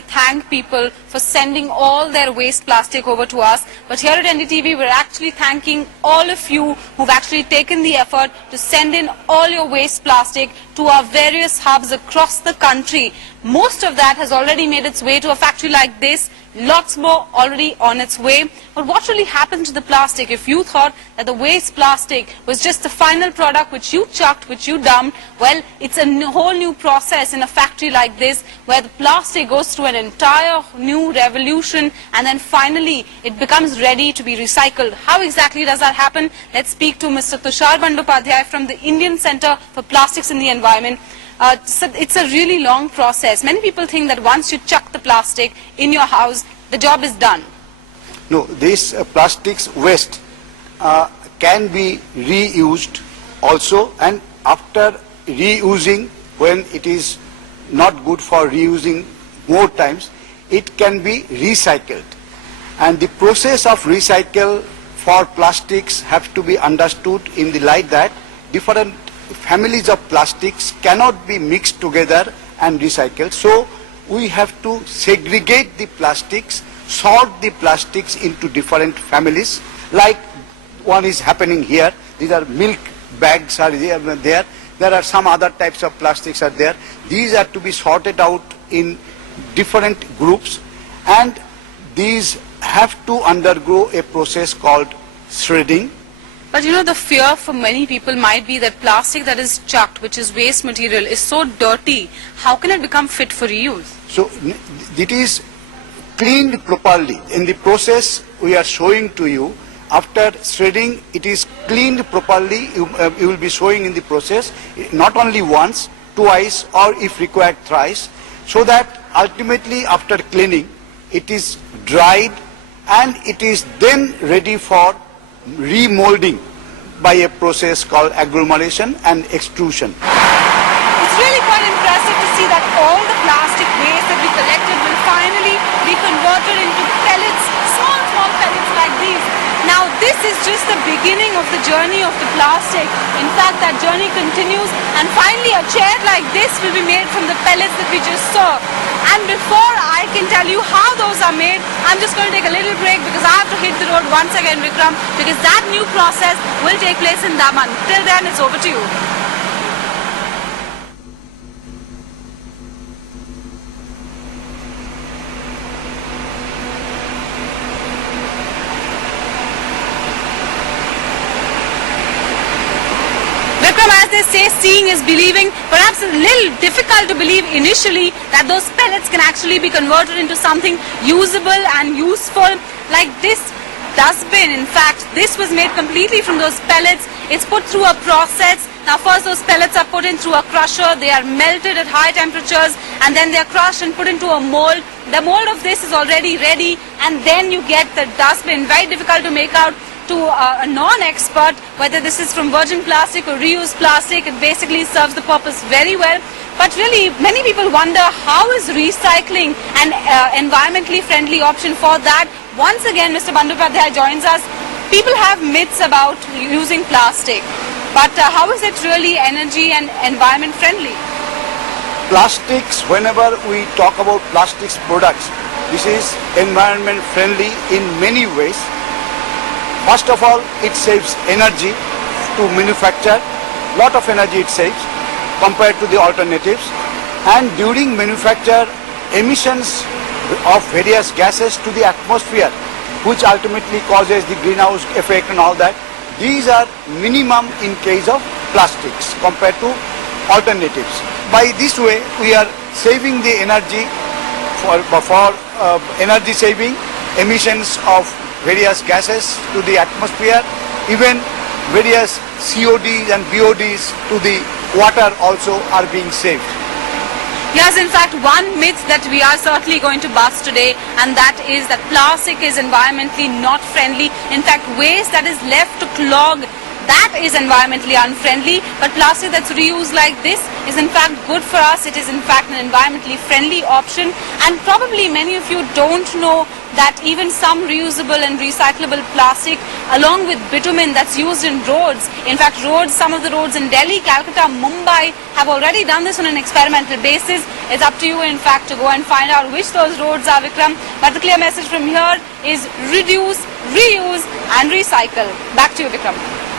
actually thank people for sending all their waste plastic over to us. But here at NDTV, we're actually thanking all of you who've actually taken the effort to send in all your waste plastic to our various hubs across the country. Most of that has already made its way to a factory like this. Lots more already on its way. But what really happened to the plastic? If you thought that the waste plastic was just the final product which you chucked, which you dumped, well, it's a whole new process in a factory like this where the plastic goes through an entire new revolution and then finally it becomes ready to be recycled. How exactly does that happen? Let's speak to Mr. Tushar Bandyopadhyay from the Indian Center for Plastics in the Environment. So it's a really long process. Many people think that once you chuck the plastic in your house, the job is done. No, this plastics waste can be reused also, and after reusing, when it is not good for reusing more times, it can be recycled. And the process of recycle for plastics have to be understood in the light that different families of plastics cannot be mixed together and recycled. So we have to segregate the plastics, sort the plastics into different families, like one is happening here. These are milk bags are there. There are some other types of plastics are there. These are to be sorted out in different groups, and these have to undergo a process called shredding. But you know, the fear for many people might be that plastic that is chucked, which is waste material, is so dirty. How can it become fit for reuse? So it is cleaned properly. In the process we are showing to you, after shredding it is cleaned properly. You will be showing in the process not only once, twice, or if required thrice, so that ultimately after cleaning it is dried and it is then ready for remolding by a process called agglomeration and extrusion. It's really quite impressive to see that all the plastic waste that we collected will finally be converted into pellets, small pellets like these. Now this is just the beginning of the journey of the plastic. In fact, that journey continues, and finally a chair like this will be made from the pellets that we just saw. And before I can tell you how those are made, I'm just going to take a little break because I have to hit the road once again, Vikram, because that new process will take place in Daman. Till then, it's over to you. As they say, seeing is believing. Perhaps a little difficult to believe initially that those pellets can actually be converted into something usable and useful, like this dustbin. In fact, this was made completely from those pellets. It's put through a process. Now first those pellets are put in through a crusher. They are melted at high temperatures and then they are crushed and put into a mold. The mold of this is already ready, and then you get the dustbin. Very difficult to make out to a non-expert whether this is from virgin plastic or reused plastic. It basically serves the purpose very well. But really, many people wonder, how is recycling an environmentally friendly option for that? Once again, Mr. Bandyopadhyay joins us. People have myths about using plastic, but how is it really energy and environment friendly? Plastics, whenever we talk about plastics products, this is environment friendly in many ways. First of all, it saves energy to manufacture. Lot of energy it saves compared to the alternatives. And during manufacture, emissions of various gases to the atmosphere, which ultimately causes the greenhouse effect and all that, these are minimum in case of plastics compared to alternatives. By this way, we are saving the energy for energy saving, emissions of various gases to the atmosphere, even various CODs and BODs to the water also are being saved. Yes, in fact, one myth that we are certainly going to bust today, and that is that plastic is environmentally not friendly. In fact, waste that is left to clog that is environmentally unfriendly, but plastic that's reused like this is in fact good for us. It is in fact an environmentally friendly option, and probably many of you don't know that even some reusable and recyclable plastic along with bitumen that's used in roads. In fact, some of the roads in Delhi, Calcutta, Mumbai have already done this on an experimental basis. It's up to you in fact to go and find out which those roads are, Vikram. But the clear message from here is reduce, reuse and recycle. Back to you, Vikram.